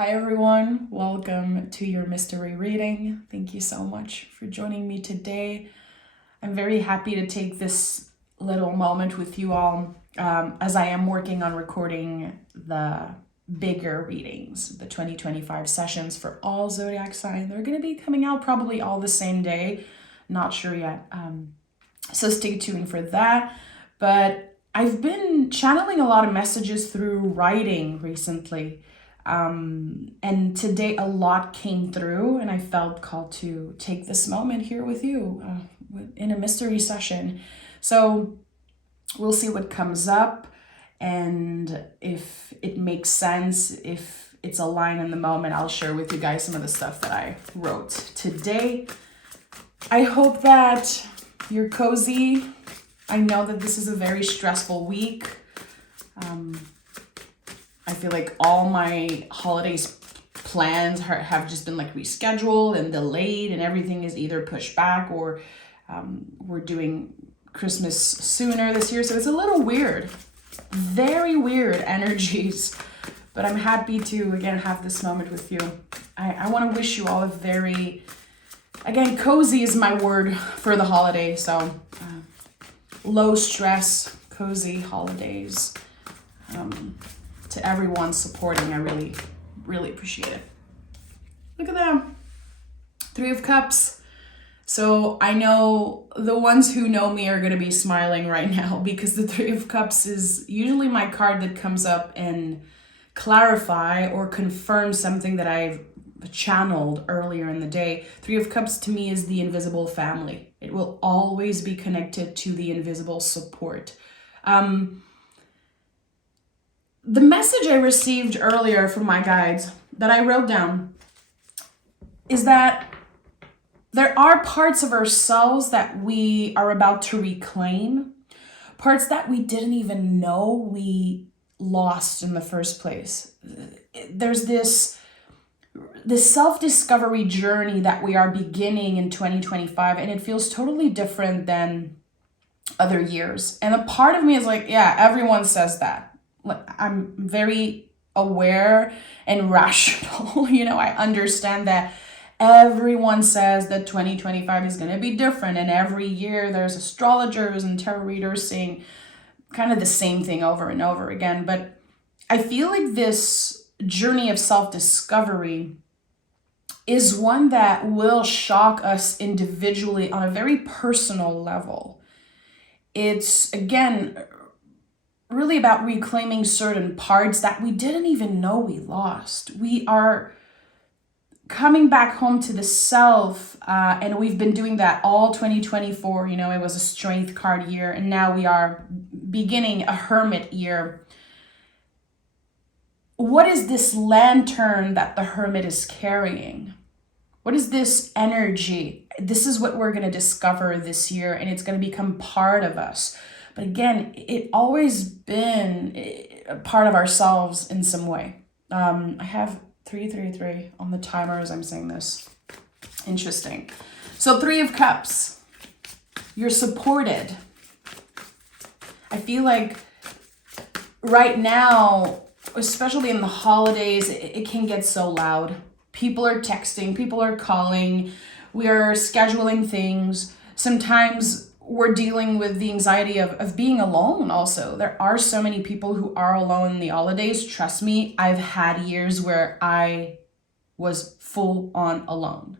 Hi everyone, welcome to your mystery reading. Thank you so much for joining me today. I'm very happy to take this little moment with you all as I am working on recording the bigger readings, the 2025 sessions for all zodiac signs. They're going to be coming out probably all the same day, not sure yet. So stay tuned for that. But I've been channeling a lot of messages through writing recently. And today a lot came through and I felt called to take this moment here with you in a mystery session. So we'll see what comes up and if it makes sense, if it's aligned in the moment, I'll share with you guys some of the stuff that I wrote today. I hope that you're cozy. I know that this is a very stressful week. I feel like all my holidays plans have just been like rescheduled and delayed, and everything is either pushed back or we're doing Christmas sooner this year. So it's a little weird, very weird energies, but I'm happy to again have this moment with you. I want to wish you all a very, again, cozy is my word for the holiday. So low stress, cozy holidays. To everyone supporting, I really, really appreciate it. Look at them. 3 of Cups. So I know the ones who know me are going to be smiling right now because the 3 of Cups is usually my card that comes up and clarify or confirm something that I've channeled earlier in the day. 3 of Cups to me is the invisible family. It will always be connected to the invisible support. The message I received earlier from my guides that I wrote down is that there are parts of ourselves that we are about to reclaim, parts that we didn't even know we lost in the first place. There's this self-discovery journey that we are beginning in 2025, and it feels totally different than other years. And a part of me is like, yeah, everyone says that. I'm very aware and rational. I understand that everyone says that 2025 is going to be different. And every year there's astrologers and tarot readers saying kind of the same thing over and over again. But I feel like this journey of self-discovery is one that will shock us individually on a very personal level. It's, again, really about reclaiming certain parts that we didn't even know we lost. We are coming back home to the self, and we've been doing that all 2024. It was a strength card year, and now we are beginning a hermit year. What is this lantern that the hermit is carrying? What is this energy? This is what we're going to discover this year, and it's going to become part of us. But again, it always been a part of ourselves in some way. I have 333 on the timer as I'm saying this. Interesting. So 3 of Cups. You're supported. I feel like right now, especially in the holidays, it can get so loud. People are texting, people are calling, we are scheduling things. Sometimes we're dealing with the anxiety of being alone also. There are so many people who are alone in the holidays. Trust me, I've had years where I was full on alone.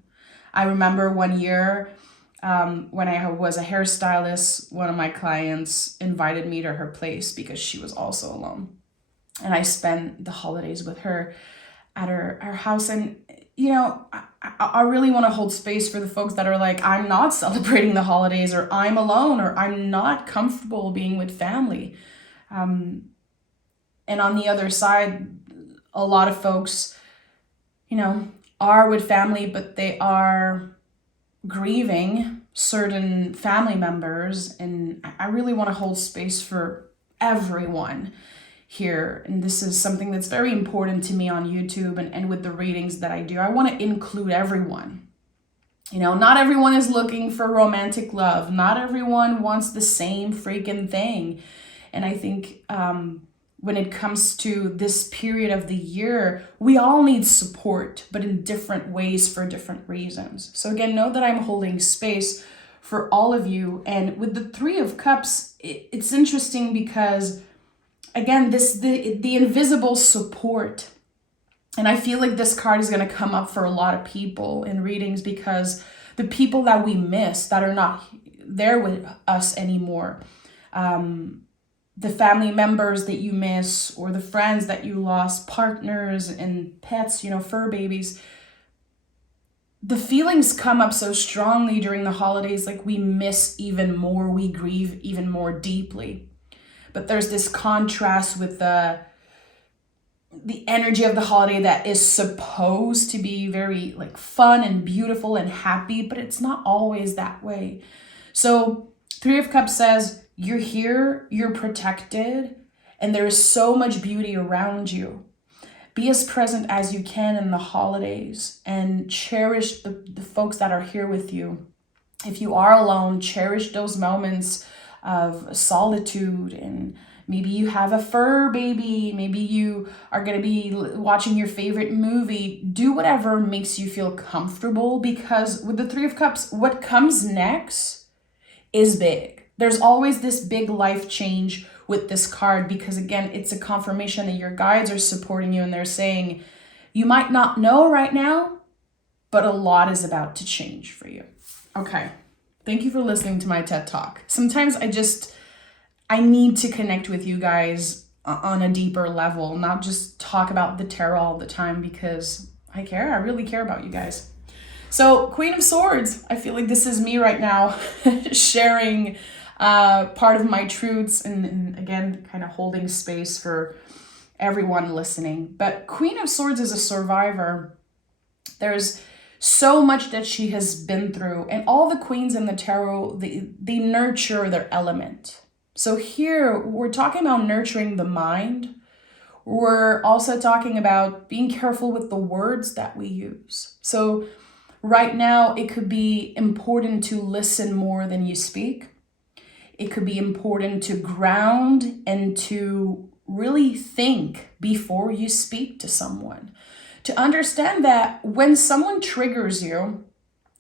I remember one year when I was a hairstylist, one of my clients invited me to her place because she was also alone. And I spent the holidays with her at her house. And I really want to hold space for the folks that are like, I'm not celebrating the holidays, or I'm alone, or I'm not comfortable being with family. And on the other side, a lot of folks, are with family, but they are grieving certain family members. And I really want to hold space for everyone here. And this is something that's very important to me on YouTube and with the readings that I do. I want to include everyone. Not everyone is looking for romantic love. Not everyone wants the same freaking thing. And I think when it comes to this period of the year, we all need support, but in different ways for different reasons. So again, know that I'm holding space for all of you. And with the Three of Cups, it's interesting because, again, the invisible support. And I feel like this card is going to come up for a lot of people in readings, because the people that we miss, that are not there with us anymore, the family members that you miss, or the friends that you lost, partners and pets, fur babies, the feelings come up so strongly during the holidays. Like, we miss even more, we grieve even more deeply. But there's this contrast with the energy of the holiday that is supposed to be very like fun and beautiful and happy, but it's not always that way. So Three of Cups says, you're here, you're protected, and there is so much beauty around you. Be as present as you can in the holidays and cherish the folks that are here with you. If you are alone, cherish those moments of solitude, and maybe you have a fur baby, maybe you are going to be watching your favorite movie. Do whatever makes you feel comfortable, because with the Three of Cups, what comes next is big. There's always this big life change with this card, because again, it's a confirmation that your guides are supporting you and they're saying, you might not know right now, but a lot is about to change for you. Okay. Thank you for listening to my TED Talk. Sometimes I need to connect with you guys on a deeper level, not just talk about the tarot all the time, because I care. I really care about you guys. So Queen of Swords, I feel like this is me right now sharing part of my truths and again, kind of holding space for everyone listening. But Queen of Swords is a survivor. There's so much that she has been through, and all the queens in the tarot, they nurture their element. So here we're talking about nurturing the mind. We're also talking about being careful with the words that we use. So right now it could be important to listen more than you speak. It could be important to ground and to really think before you speak to someone. To understand that when someone triggers you,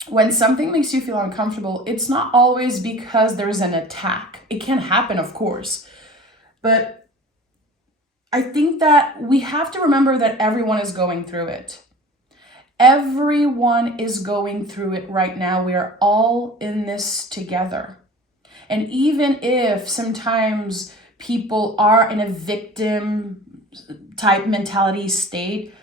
when something makes you feel uncomfortable, it's not always because there's an attack. It can happen, of course. But I think that we have to remember that everyone is going through it. Everyone is going through it right now. We are all in this together. And even if sometimes people are in a victim type mentality state,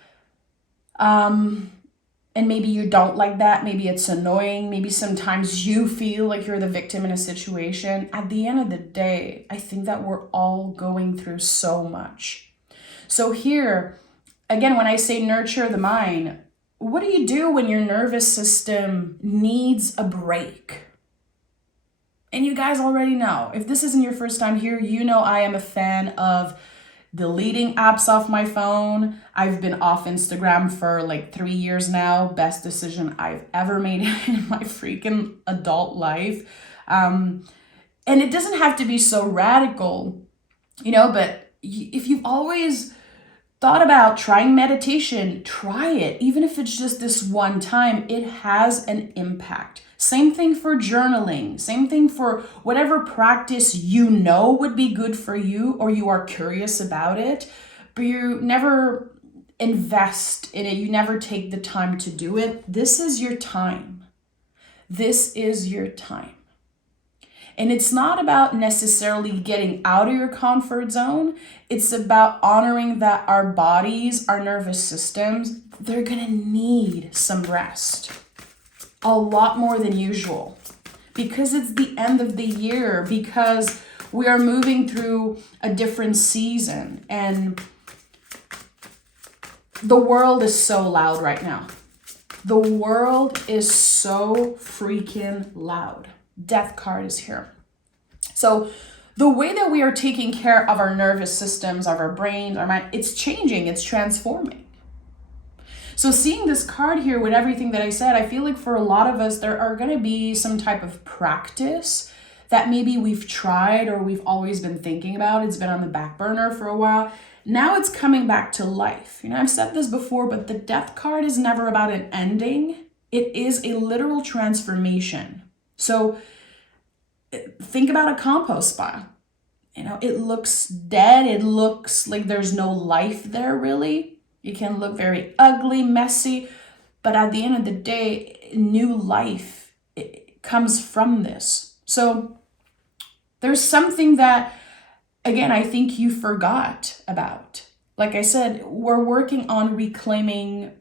and maybe you don't like that, maybe it's annoying, maybe sometimes you feel like you're the victim in a situation, at the end of the day, I think that we're all going through so much. So here, again, when I say nurture the mind, what do you do when your nervous system needs a break? And you guys already know, if this isn't your first time here, you know I am a fan of deleting apps off my phone. I've been off Instagram for like 3 years now. Best decision I've ever made in my freaking adult life. And it doesn't have to be so radical, but if you've always thought about trying meditation, try it. Even if it's just this one time, it has an impact. Same thing for journaling. Same thing for whatever practice you know would be good for you, or you are curious about it, but you never invest in it. You never take the time to do it. This is your time. This is your time. And it's not about necessarily getting out of your comfort zone. It's about honoring that our bodies, our nervous systems, they're gonna need some rest. A lot more than usual, because it's the end of the year, because we are moving through a different season, and the world is so loud right now. The world is so freaking loud. Death card is here. So the way that we are taking care of our nervous systems, of our brains, our mind, it's changing, it's transforming. So seeing this card here with everything that I said, I feel like for a lot of us, there are going to be some type of practice that maybe we've tried or we've always been thinking about. It's been on the back burner for a while. Now it's coming back to life. I've said this before, but the death card is never about an ending. It is a literal transformation. So think about a compost pile. It looks dead. It looks like there's no life there, really. It can look very ugly, messy, but at the end of the day, new life comes from this. So there's something that, again, I think you forgot about. Like I said, we're working on reclaiming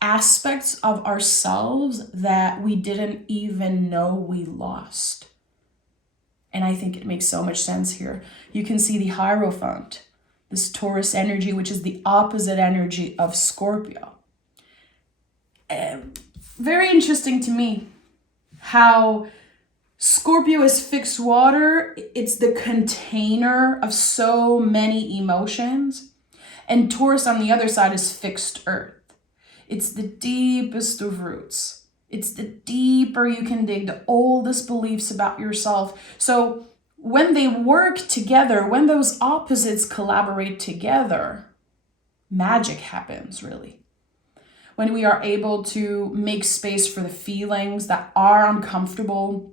aspects of ourselves that we didn't even know we lost. And I think it makes so much sense here. You can see the Hierophant, this Taurus energy, which is the opposite energy of Scorpio. Very interesting to me how Scorpio is fixed water. It's the container of so many emotions. And Taurus on the other side is fixed earth. It's the deepest of roots. It's the deeper you can dig, the oldest beliefs about yourself. So when they work together, when those opposites collaborate together, magic happens, really. When we are able to make space for the feelings that are uncomfortable,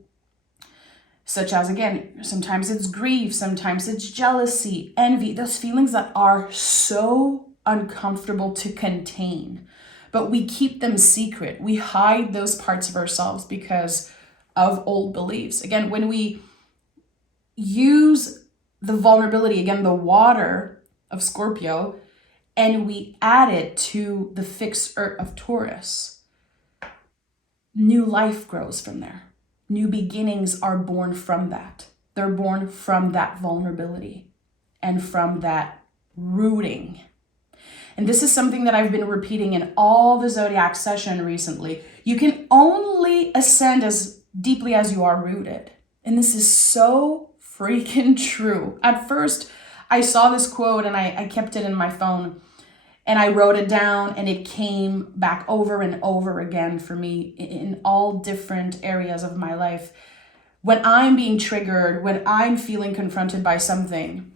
such as, again, sometimes it's grief, sometimes it's jealousy, envy, those feelings that are so uncomfortable to contain. But we keep them secret. We hide those parts of ourselves because of old beliefs. Again, when we use the vulnerability, again, the water of Scorpio, and we add it to the fixed earth of Taurus, new life grows from there. New beginnings are born from that. They're born from that vulnerability and from that rooting. And this is something that I've been repeating in all the zodiac session recently. You can only ascend as deeply as you are rooted. And this is so freaking true. At first, I saw this quote and I kept it in my phone and I wrote it down, and it came back over and over again for me in all different areas of my life. When I'm being triggered, when I'm feeling confronted by something,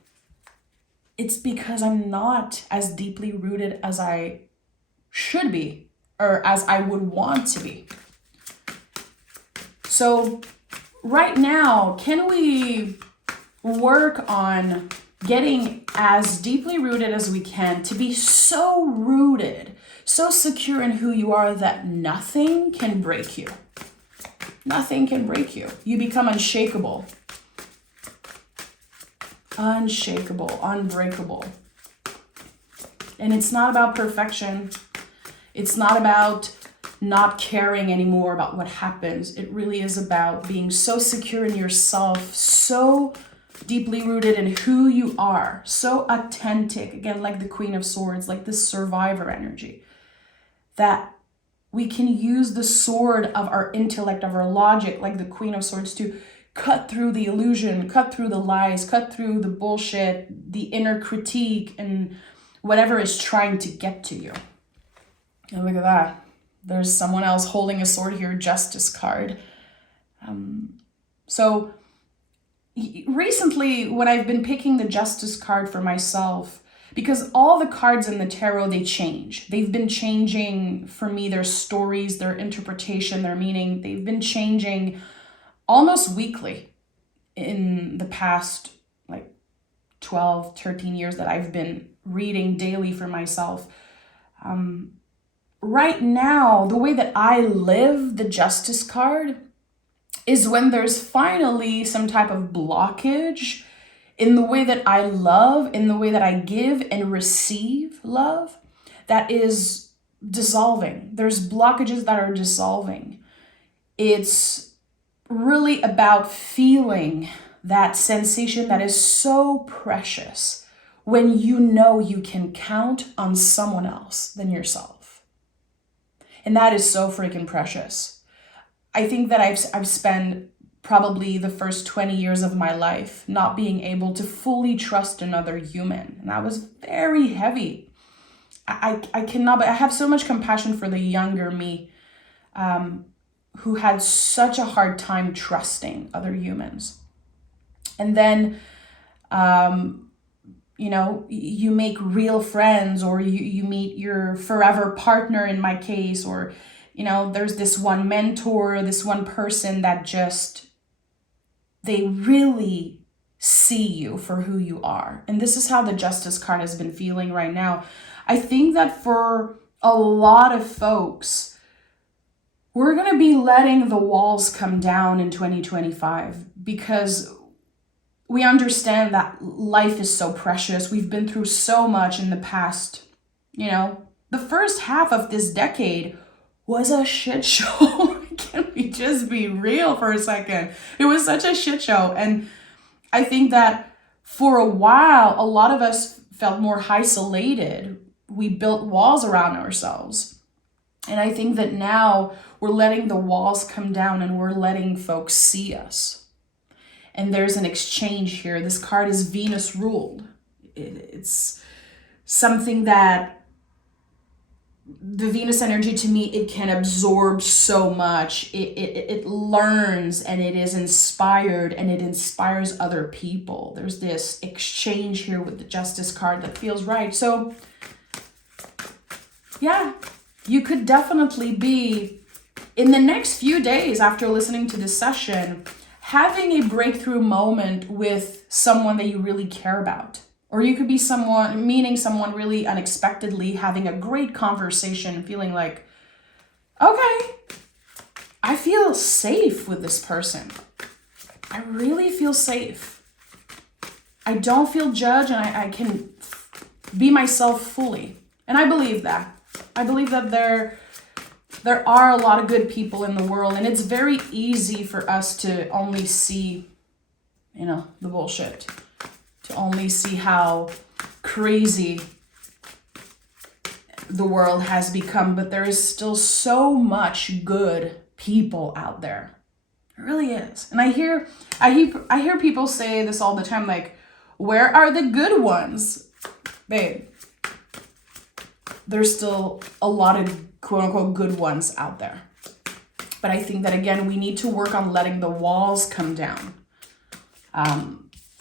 it's because I'm not as deeply rooted as I should be or as I would want to be. So right now, can we work on getting as deeply rooted as we can to be so rooted, so secure in who you are that nothing can break you? Nothing can break you. You become unshakable. Unshakable, unbreakable. And it's not about perfection. It's not about not caring anymore about what happens. It really is about being so secure in yourself, so deeply rooted in who you are, so authentic, again, like the Queen of Swords, like this survivor energy, that we can use the sword of our intellect, of our logic, like the Queen of Swords, to cut through the illusion, cut through the lies, cut through the bullshit, the inner critique, and whatever is trying to get to you. And look at that. There's someone else holding a sword here, Justice card. So recently, when I've been picking the Justice card for myself, because all the cards in the tarot, they change. They've been changing for me, their stories, their interpretation, their meaning. They've been changing almost weekly in the past 12, 13 years that I've been reading daily for myself. Right now, the way that I live the Justice card is when there's finally some type of blockage in the way that I love, in the way that I give and receive love, that is dissolving. There's blockages that are dissolving. It's really about feeling that sensation that is so precious when you know you can count on someone else than yourself. And that is so freaking precious. I think that I've spent probably the first 20 years of my life not being able to fully trust another human. And that was very heavy. I cannot, but I have so much compassion for the younger me who had such a hard time trusting other humans. And then, you make real friends, or you meet your forever partner in my case, or, there's this one mentor, this one person that just, they really see you for who you are. And this is how the Justice card has been feeling right now. I think that for a lot of folks, we're going to be letting the walls come down in 2025 because we understand that life is so precious. We've been through so much in the past. The first half of this decade was a shit show. Can we just be real for a second? It was such a shit show. And I think that for a while, a lot of us felt more isolated. We built walls around ourselves. And I think that now we're letting the walls come down and we're letting folks see us. And there's an exchange here. This card is Venus ruled. It's something that the Venus energy, to me, it can absorb so much. It learns, and it is inspired, and it inspires other people. There's this exchange here with the Justice card that feels right. So yeah, you could definitely be, in the next few days after listening to this session, having a breakthrough moment with someone that you really care about. Or you could be meeting someone really unexpectedly, having a great conversation, feeling like, okay, I feel safe with this person. I really feel safe. I don't feel judged, and I can be myself fully. And I believe that. I believe that there are a lot of good people in the world, and it's very easy for us to only see, the bullshit. To only see how crazy the world has become, but there is still so much good people out there. It really is. And I hear people say this all the time, like, where are the good ones? Babe, there's still a lot of quote unquote good ones out there. But I think that, again, we need to work on letting the walls come down.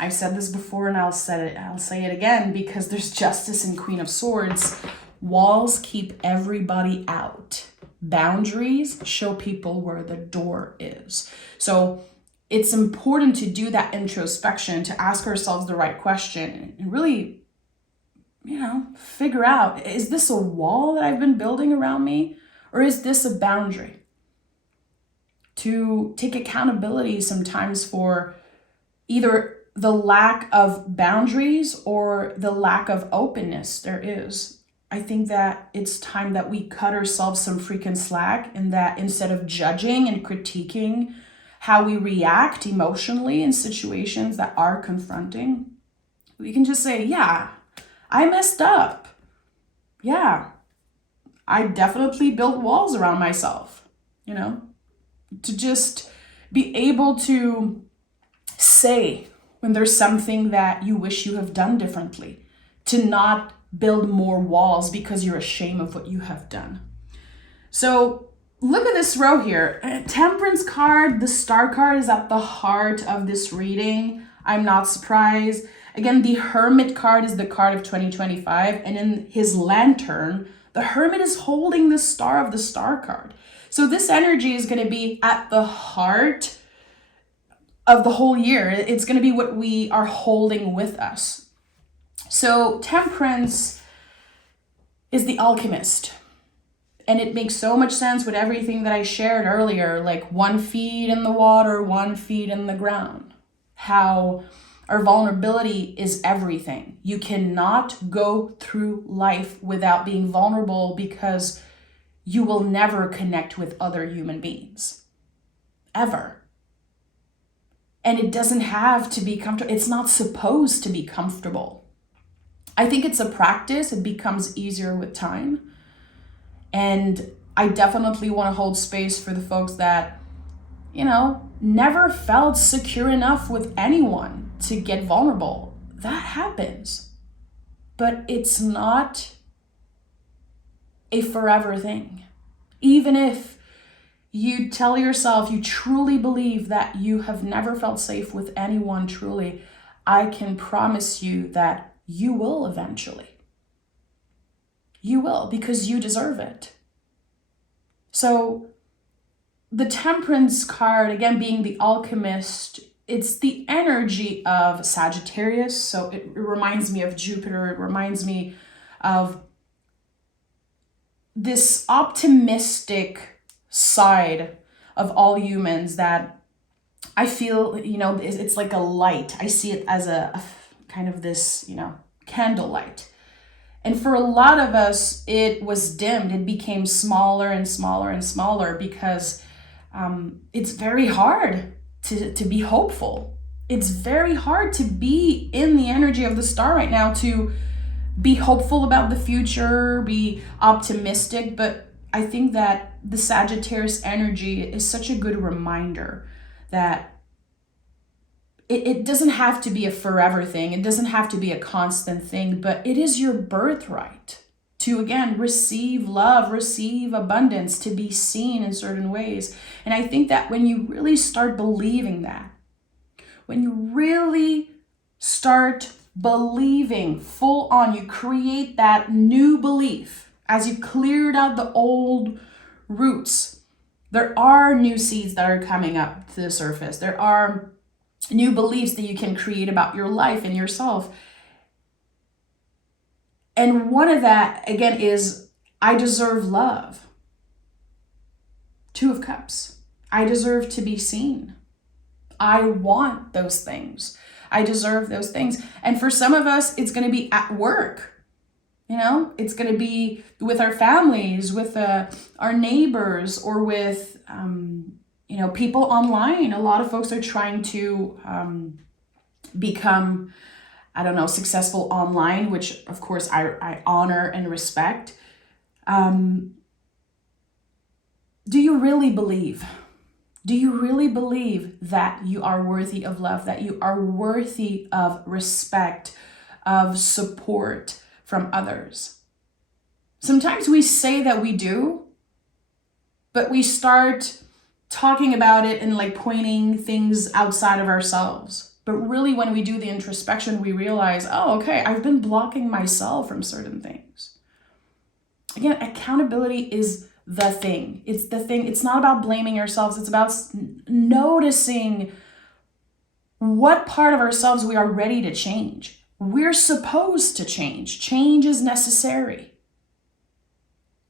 I've said this before, and I'll say it again, because there's Justice and Queen of Swords. Walls keep everybody out. Boundaries show people where the door is. So it's important to do that introspection, to ask ourselves the right question, and really, figure out, is this a wall that I've been building around me, or is this a boundary? To take accountability sometimes for either the lack of boundaries or the lack of openness there is. I think that it's time that we cut ourselves some freaking slack, and that instead of judging and critiquing how we react emotionally in situations that are confronting, we can just say, yeah, I messed up. Yeah, I definitely built walls around myself, to just be able to say when there's something that you wish you have done differently, to not build more walls because you're ashamed of what you have done. So look at this row here. Temperance card, the Star card, is at the heart of this reading. I'm not surprised. Again, the Hermit card is the card of 2025. And in his lantern, the Hermit is holding the Star of the Star card. So this energy is going to be at the heart of the whole year. It's going to be what we are holding with us. So Temperance is the alchemist. And it makes so much sense with everything that I shared earlier, like 1 feet in the water, 1 feet in the ground. How our vulnerability is everything. You cannot go through life without being vulnerable, because you will never connect with other human beings. Ever. And it doesn't have to be comfortable. It's not supposed to be comfortable. I think it's a practice. It becomes easier with time. And I definitely want to hold space for the folks that, never felt secure enough with anyone to get vulnerable. That happens. But it's not a forever thing. Even if you tell yourself, you truly believe that you have never felt safe with anyone truly, I can promise you that you will eventually. You will, because you deserve it. So the Temperance card, again, being the alchemist, it's the energy of Sagittarius. So it reminds me of Jupiter. It reminds me of this optimistic side of all humans that I feel, it's like a light. I see it as a kind of this, candlelight. And for a lot of us, it was dimmed. It became smaller and smaller and smaller because it's very hard to be hopeful. It's very hard to be in the energy of the star right now, to be hopeful about the future, be optimistic. But I think that the Sagittarius energy is such a good reminder that it doesn't have to be a forever thing. It doesn't have to be a constant thing, but it is your birthright to, again, receive love, receive abundance, to be seen in certain ways. And I think that when you really start believing that, when you really start believing full on, you create that new belief as you cleared out the old roots, there are new seeds that are coming up to the surface. There are new beliefs that you can create about your life and yourself. And one of that, again, is I deserve love. Two of Cups. I deserve to be seen. I want those things. I deserve those things. And for some of us, it's going to be at work. It's going to be with our families, with our neighbors, or with people online. A lot of folks are trying to become, successful online, which of course I honor and respect. Do you really believe? Do you really believe that you are worthy of love, that you are worthy of respect, of support from others? Sometimes we say that we do, but we start talking about it and pointing things outside of ourselves. But really, when we do the introspection, we realize, oh, okay, I've been blocking myself from certain things. Again, accountability is the thing. It's the thing. It's not about blaming ourselves. It's about noticing what part of ourselves we are ready to change. We're supposed to change. Change is necessary.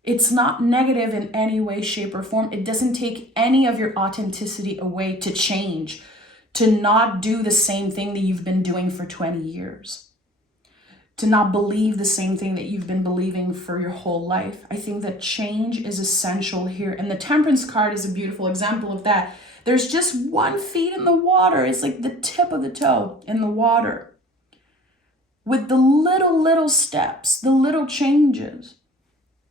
It's not negative in any way, shape, or form. It doesn't take any of your authenticity away to change, to not do the same thing that you've been doing for 20 years, to not believe the same thing that you've been believing for your whole life. I think that change is essential here. And the Temperance card is a beautiful example of that. There's just 1 feet in the water. It's like the tip of the toe in the water. With the little steps, the little changes.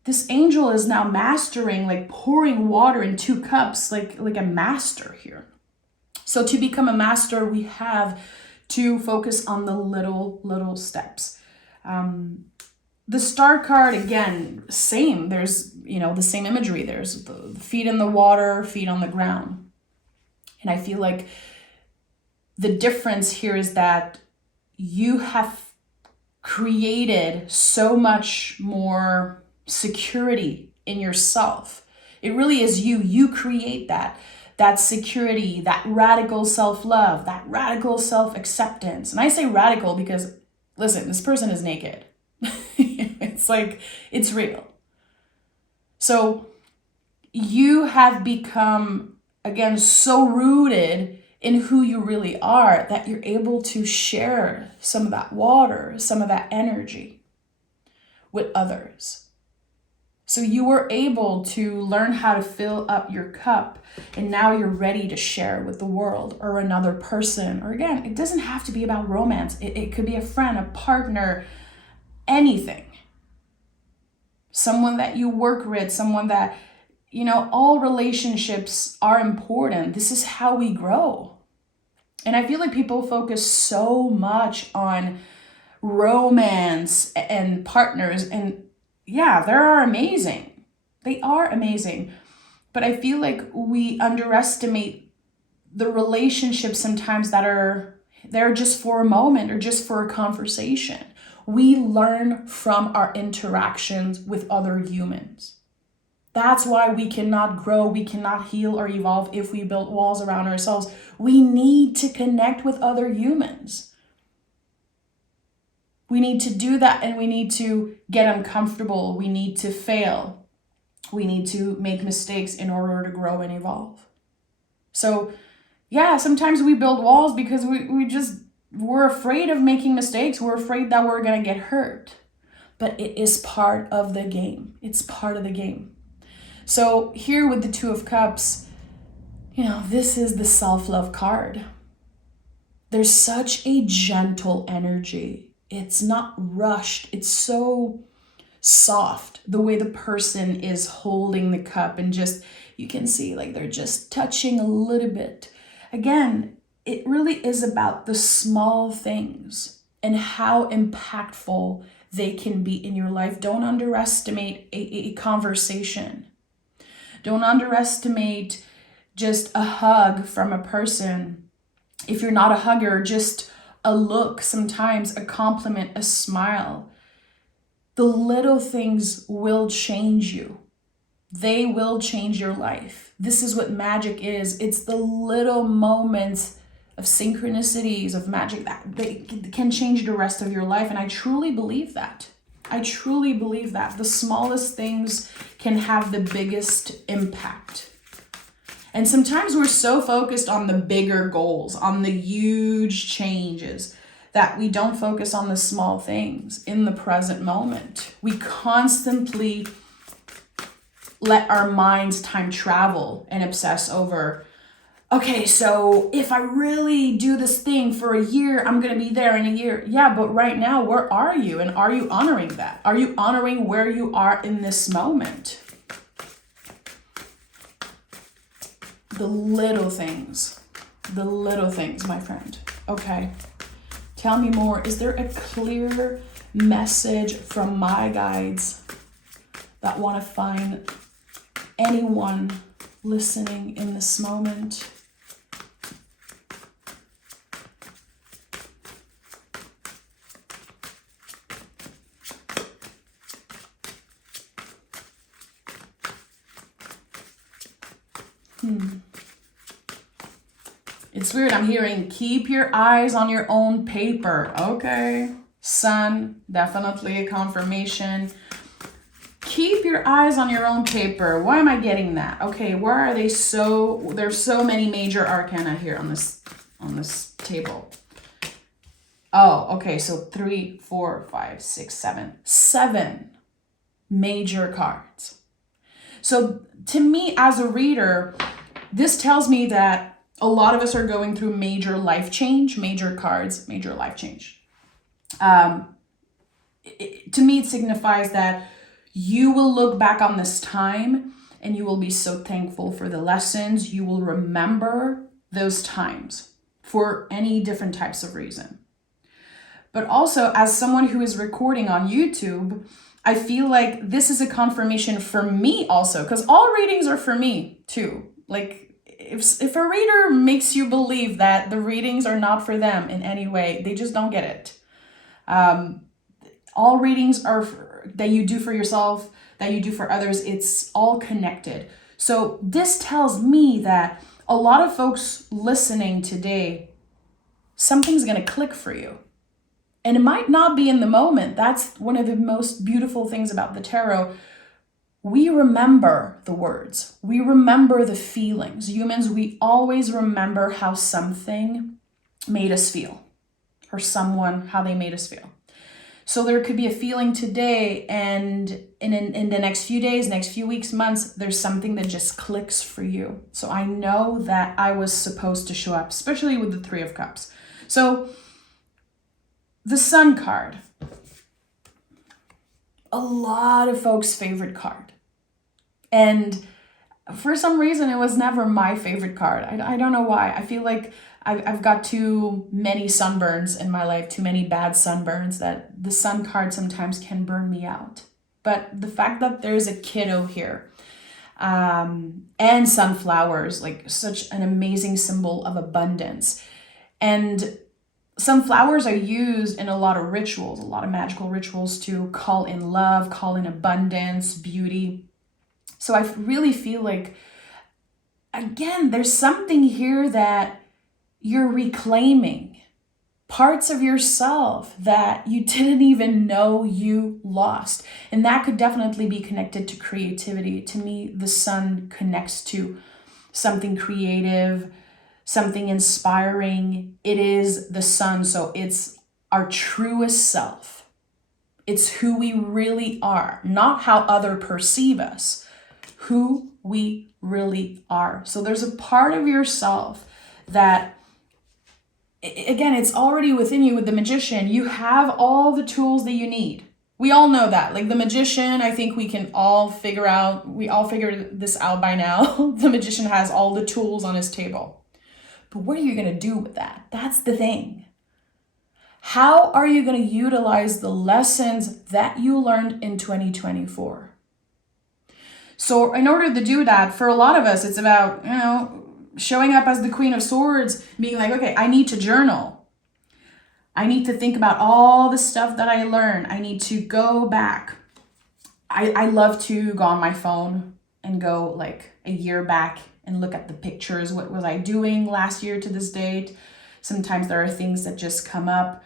This angel is now mastering, pouring water in 2 cups, like a master here. So to become a master, we have to focus on the little steps. The star card, again, same. There's, the same imagery. There's the feet in the water, feet on the ground. And I feel like the difference here is that you have created so much more security in yourself. It really is you. You create that security, that radical self-love, that radical self-acceptance. And I say radical because, listen, this person is naked. It's real. So you have become, again, so rooted in who you really are that you're able to share some of that water, some of that energy with others. So you were able to learn how to fill up your cup, and now you're ready to share with the world or another person. Or again, it doesn't have to be about romance. It could be a friend, a partner, anything. Someone that you work with, someone that, all relationships are important. This is how we grow. And I feel like people focus so much on romance and partners, and yeah, they are amazing. They are amazing. But I feel like we underestimate the relationships sometimes that are there just for a moment or just for a conversation. We learn from our interactions with other humans. That's why we cannot grow, we cannot heal or evolve if we build walls around ourselves. We need to connect with other humans. We need to do that, and we need to get uncomfortable. We need to fail. We need to make mistakes in order to grow and evolve. So yeah, sometimes we build walls because we're afraid of making mistakes. We're afraid that we're going to get hurt. But it is part of the game. It's part of the game. So here with the Two of Cups, this is the self-love card. There's such a gentle energy. It's not rushed. It's so soft, the way the person is holding the cup, and just, you can see like they're just touching a little bit. Again, it really is about the small things and how impactful they can be in your life. Don't underestimate a conversation. Don't underestimate just a hug from a person. If you're not a hugger, just a look, sometimes a compliment, a smile. The little things will change you. They will change your life. This is what magic is. It's the little moments of synchronicities, of magic that they can change the rest of your life. And I truly believe that. I truly believe that. The smallest things can have the biggest impact. And sometimes we're so focused on the bigger goals, on the huge changes, that we don't focus on the small things in the present moment. We constantly let our minds time travel and obsess over, okay, so if I really do this thing for a year, I'm going to be there in a year. Yeah, but right now, where are you? And are you honoring that? Are you honoring where you are in this moment? The little things, my friend. Okay. Tell me more. Is there a clear message from my guides that want to find anyone listening in this moment? It's weird. I'm hearing keep your eyes on your own paper. Okay. Sun, definitely a confirmation. Keep your eyes on your own paper. Why am I getting that? Okay, where are they? There's so many major arcana here on this table. Oh, okay. So 3, 4, 5, 6, 7. 7 major cards. So to me as a reader, this tells me that a lot of us are going through major life change, major cards, major life change. To me, it signifies that you will look back on this time and you will be so thankful for the lessons. You will remember those times for any different types of reason. But also, as someone who is recording on YouTube, I feel like this is a confirmation for me also, because all readings are for me too. Like, if a reader makes you believe that the readings are not for them in any way, they just don't get it. All readings are that you do for yourself, that you do for others. It's all connected. So this tells me that a lot of folks listening today, something's going to click for you. And it might not be in the moment. That's one of the most beautiful things about the tarot. We remember the words. We remember the feelings. Humans, we always remember how something made us feel, or someone, how they made us feel. So there could be a feeling today, and in the next few days, next few weeks, months, there's something that just clicks for you. So I know that I was supposed to show up, especially with the 3 of Cups. So the Sun card, a lot of folks' favorite card. And for some reason, it was never my favorite card. I don't know why. I feel like I've got too many sunburns in my life, too many bad sunburns, that the Sun card sometimes can burn me out. But the fact that there's a kiddo here, and sunflowers, like such an amazing symbol of abundance. And sunflowers are used in a lot of rituals, a lot of magical rituals to call in love, call in abundance, beauty. So I really feel like, again, there's something here that you're reclaiming parts of yourself that you didn't even know you lost. And that could definitely be connected to creativity. To me, the sun connects to something creative, something inspiring. It is the sun, so it's our truest self. It's who we really are, not how others perceive us, who we really are. So there's a part of yourself that, again, it's already within you. With the magician, you have all the tools that you need. We all know that. Like the magician, I think we can all figure out, we all figured this out by now. The magician has all the tools on his table. But what are you going to do with that? That's the thing. How are you going to utilize the lessons that you learned in 2024? So in order to do that, for a lot of us, it's about, showing up as the Queen of Swords, being like, okay, I need to journal. I need to think about all the stuff that I learned. I need to go back. I love to go on my phone and go like a year back and look at the pictures. What was I doing last year to this date? Sometimes there are things that just come up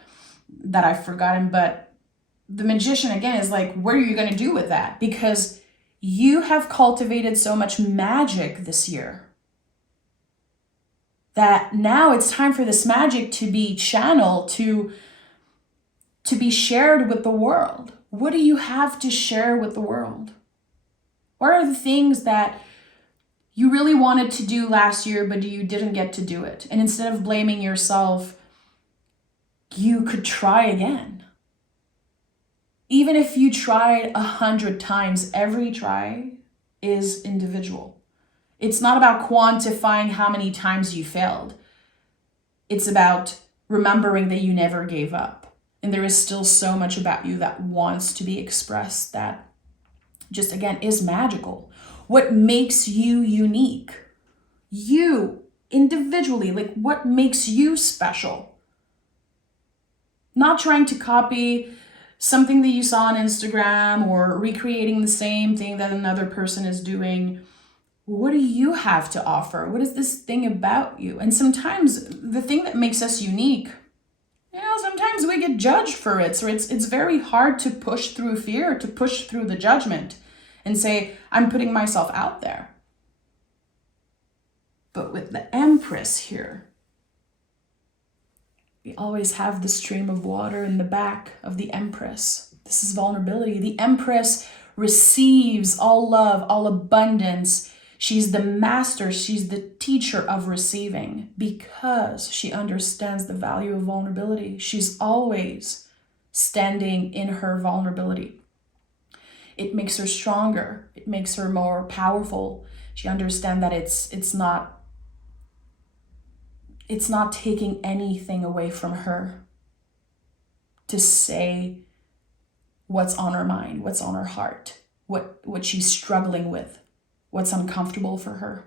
that I've forgotten. But the magician, again, is like, what are you going to do with that? Because you have cultivated so much magic this year that now it's time for this magic to be channeled, to be shared with the world. What do you have to share with the world? What are the things that you really wanted to do last year, but you didn't get to do it? And instead of blaming yourself, you could try again. Even if you tried 100 times, every try is individual. It's not about quantifying how many times you failed. It's about remembering that you never gave up. And there is still so much about you that wants to be expressed, that just, again, is magical. What makes you unique? You, individually, like what makes you special? Not trying to copy something that you saw on Instagram or recreating the same thing that another person is doing. What do you have to offer? What is this thing about you? And sometimes the thing that makes us unique, sometimes we get judged for it. So it's very hard to push through fear, to push through the judgment and say, I'm putting myself out there. But with the Empress here, we always have the stream of water in the back of the Empress. This is vulnerability. The Empress receives all love, all abundance. She's the master, she's the teacher of receiving because she understands the value of vulnerability. She's always standing in her vulnerability. It makes her stronger. It makes her more powerful. She understands that it's not taking anything away from her to say what's on her mind, what's on her heart, what she's struggling with, what's uncomfortable for her.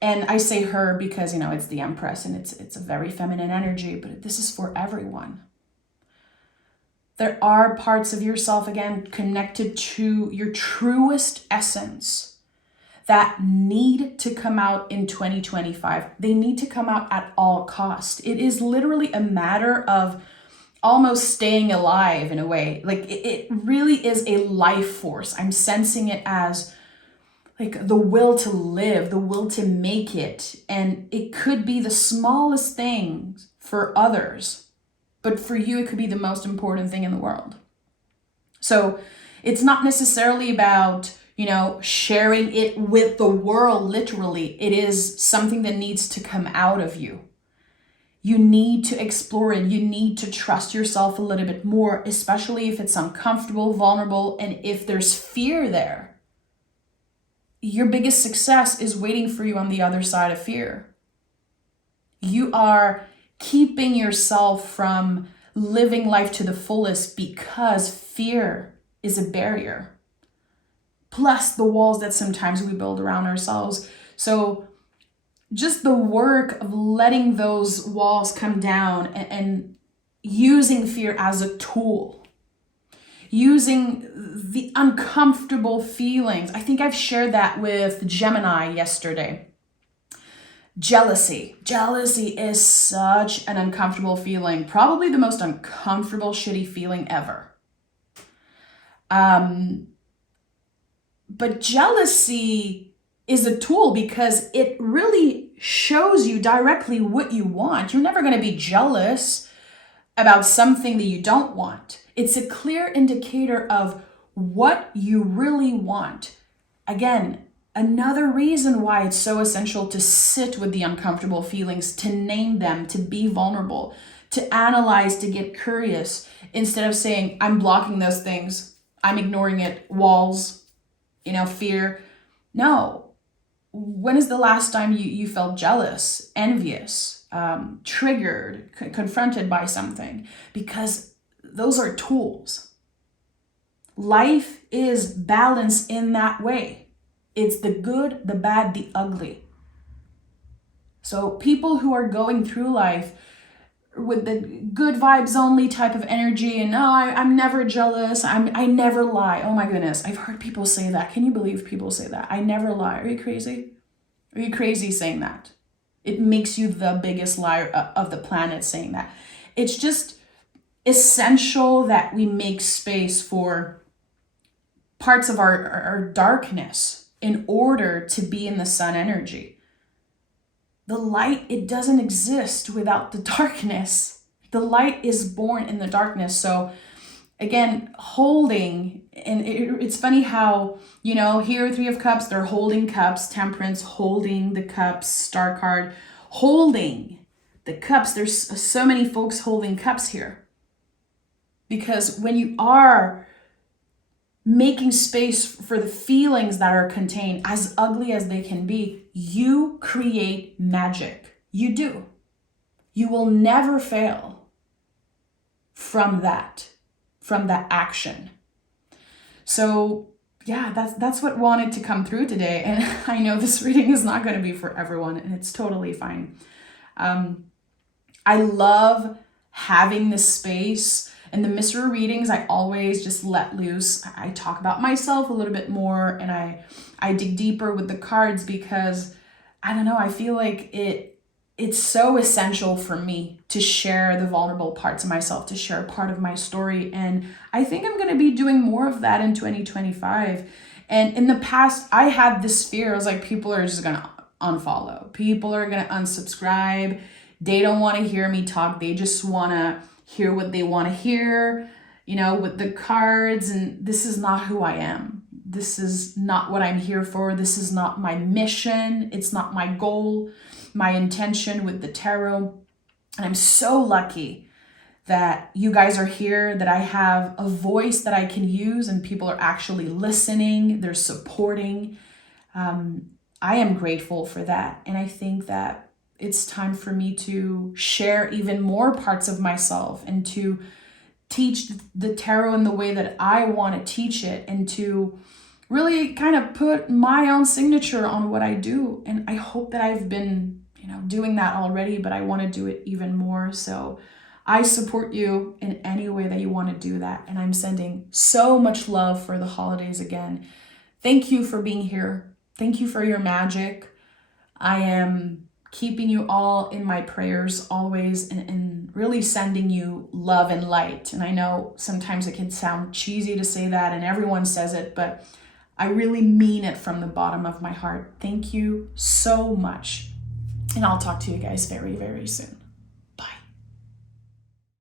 And I say her because, it's the Empress and it's a very feminine energy, but this is for everyone. There are parts of yourself, again, connected to your truest essence that need to come out in 2025. They need to come out at all costs. It is literally a matter of almost staying alive in a way. Like it really is a life force. I'm sensing it as like the will to live, the will to make it. And it could be the smallest things for others, but for you, it could be the most important thing in the world. So it's not necessarily about, sharing it with the world, literally. It is something that needs to come out of you. You need to explore it. You need to trust yourself a little bit more, especially if it's uncomfortable, vulnerable, and if there's fear there. Your biggest success is waiting for you on the other side of fear. You are keeping yourself from living life to the fullest because fear is a barrier. plus the walls that sometimes we build around ourselves. So just the work of letting those walls come down and using fear as a tool, using the uncomfortable feelings. I think I've shared that with Gemini yesterday. Jealousy. Jealousy is such an uncomfortable feeling, probably the most uncomfortable, shitty feeling ever. But jealousy is a tool because it really shows you directly what you want. You're never going to be jealous about something that you don't want. It's a clear indicator of what you really want. Again, another reason why it's so essential to sit with the uncomfortable feelings, to name them, to be vulnerable, to analyze, to get curious, instead of saying, I'm blocking those things, I'm ignoring it, walls, fear. No. When is the last time you felt jealous, envious, triggered, confronted by something? Because those are tools. Life is balanced in that way. It's the good, the bad, the ugly. So people who are going through life with the good vibes only type of energy and I'm never jealous, I never lie. Oh my goodness, I've heard people say that. Can you believe people say that? I never lie. Are you crazy? Are you crazy saying that? It makes you the biggest liar of the planet saying that. It's just essential that we make space for parts of our darkness in order to be in the sun energy. The light, it doesn't exist without the darkness. The light is born in the darkness. So again, holding, and it's funny how, here, Three of Cups, they're holding cups, Temperance, holding the cups, Star card, holding the cups. There's so many folks holding cups here. Because when you are making space for the feelings that are contained, as ugly as they can be, you create magic. You do. You will never fail from that action. So yeah, that's what wanted to come through today. And I know this reading is not going to be for everyone, and it's totally fine. I love having this space. In the mystery readings, I always just let loose. I talk about myself a little bit more, and I dig deeper with the cards because, I don't know, I feel like it's so essential for me to share the vulnerable parts of myself, to share part of my story. And I think I'm going to be doing more of that in 2025. And in the past, I had this fear. I was like, people are just going to unfollow. People are going to unsubscribe. They don't want to hear me talk. They just want to hear what they want to hear, with the cards. And this is not who I am. This is not what I'm here for. This is not my mission. It's not my goal, my intention with the tarot. And I'm so lucky that you guys are here, that I have a voice that I can use and people are actually listening. They're supporting. I am grateful for that. And I think that it's time for me to share even more parts of myself and to teach the tarot in the way that I want to teach it, and to really kind of put my own signature on what I do. And I hope that I've been, doing that already, but I want to do it even more. So I support you in any way that you want to do that. And I'm sending so much love for the holidays again. Thank you for being here. Thank you for your magic. I am keeping you all in my prayers always, and really sending you love and light. And I know sometimes it can sound cheesy to say that, and everyone says it, but I really mean it from the bottom of my heart. Thank you so much. And I'll talk to you guys very, very soon.